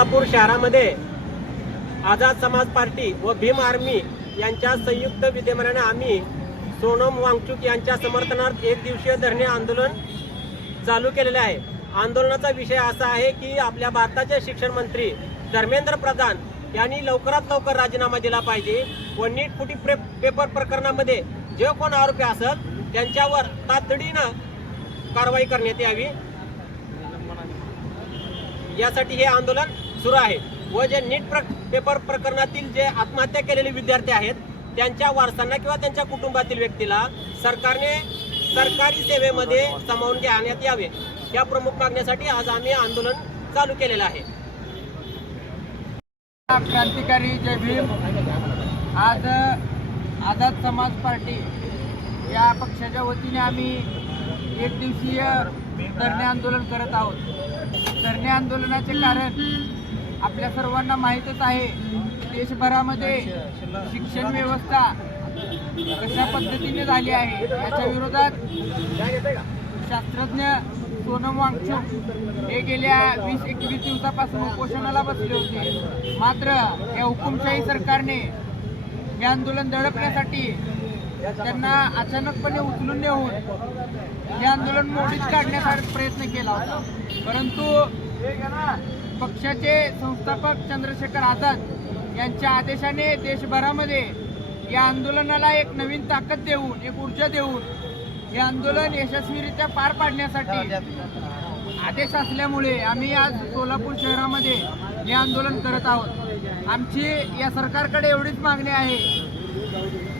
सोलापूर शहरामध्ये आझाद समाज पार्टी व भीम आर्मी यांच्या संयुक्त विद्यमानाने आम्ही सोनम वांगचुक यांच्या समर्थनार्थ एक दिवसीय धरणे आंदोलन चालू केलेले आहे। आंदोलनाचा विषय असा आहे की आपल्या भारताचे शिक्षण मंत्री धर्मेंद्र प्रधान यांनी लवकरात लवकर राजीनामा दिला पाहिजे व नीट फुटी पेपर प्रकरणामध्ये जे कोण आरोपी असत त्यांच्यावर तातडीनं कारवाई करण्यात यावी, यासाठी हे आंदोलन सुरू आहे। व जे नीट पेपर प्रकरणातील जे आत्महत्या केलेले विद्यार्थी आहेत त्यांच्या वारसांना किंवा त्यांच्या कुटुंबातील व्यक्तीला सरकारने सरकारी सेवेमध्ये सामावून घेण्यात यावे, या प्रमुख मागण्यासाठी आज आम्ही आंदोलन चालू केलेलं आहे। क्रांतिकारी जय भीम। आज आझाद समाज पार्टी या पक्षाच्या वतीने आम्ही एक दिवसीय धरणे आंदोलन करत आहोत। धरणे आंदोलनाचे कारण आपल्या सर्वांना माहीतच आहे। देशभरामध्ये शिक्षण व्यवस्था कशा पद्धतीने झाली आहे याच्या विरोधात शास्त्रज्ञ सोनम वांगचुक हे गेल्या 20-21 दिवसापासून उपोषणाला बसले होते। मात्र या हुकुमशाही सरकारने हे आंदोलन दडपण्यासाठी त्यांना अचानकपणे उचलून नेऊन हे आंदोलन मोडीत काढण्याचा प्रयत्न केला होता। परंतु पक्षाचे संस्थापक चंद्रशेखर आझाद यांच्या आदेशाने देशभरामध्ये या आंदोलनाला एक नवीन ताकद देऊन, एक ऊर्जा देऊन हे आंदोलन यशस्वीरित्या पार पाडण्यासाठी आदेश असल्यामुळे आम्ही आज सोलापूर शहरामध्ये हे आंदोलन करत आहोत। आमची या सरकारकडे एवढीच मागणी आहे